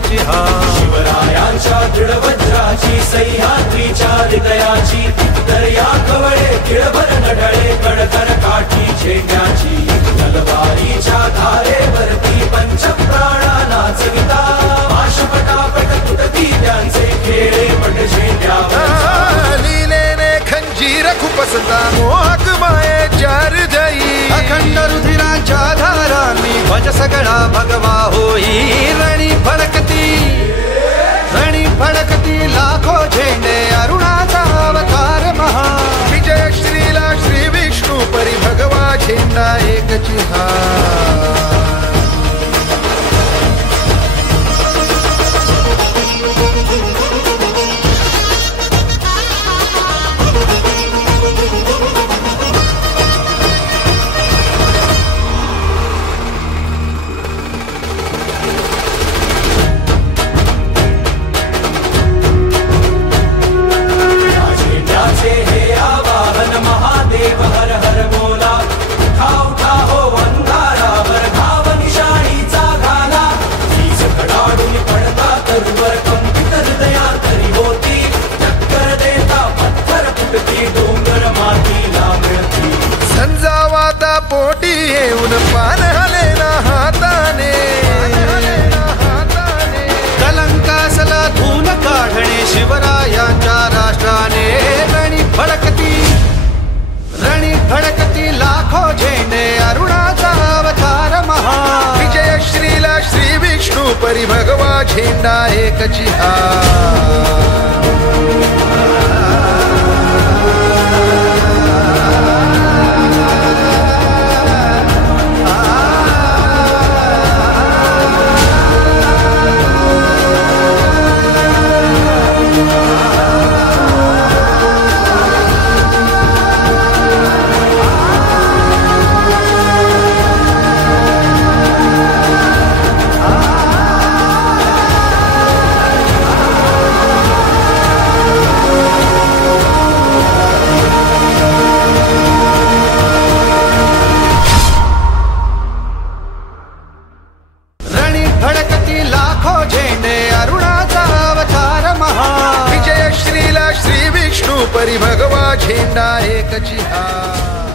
एकची हा शिवरायांच्या दृढ वज्राची सह्याद्रीच्या हृदयाची दर्या कवळे किळभर नढळे कडकन काठी झेंड्याची तलवारीच्या धारेवरती पंचप्राणांना जगिता आशपटापट तुटती त्यांचे खेळे पट झेंड्यावर लीलेने खंजीर खुपसता मोहक मायेच्या हृदयी अखंड रुधिराच्या धारांनी भज सगळा भगवा होई रणी फडकती लाखो झेंडे अरुणाचा अवतार महा विजय श्रीला श्री विष्णू परी भगवा झेंडा एकची हा संजावाता पोटी येऊन पान हलेना हाताने कलंकासला धून काढणे शिवरायांच्या राष्ट्राने रणी फडकती लाखो झेंडे अरुणाचा अवतार महा विजय श्रीला श्री विष्णू परी भगवा झेंडा एकची हा फडकती लाखो झेंडे अरुणाचा अवतार महा विजय श्रीला श्री विष्णू परी भगवा झेंडा एकची हा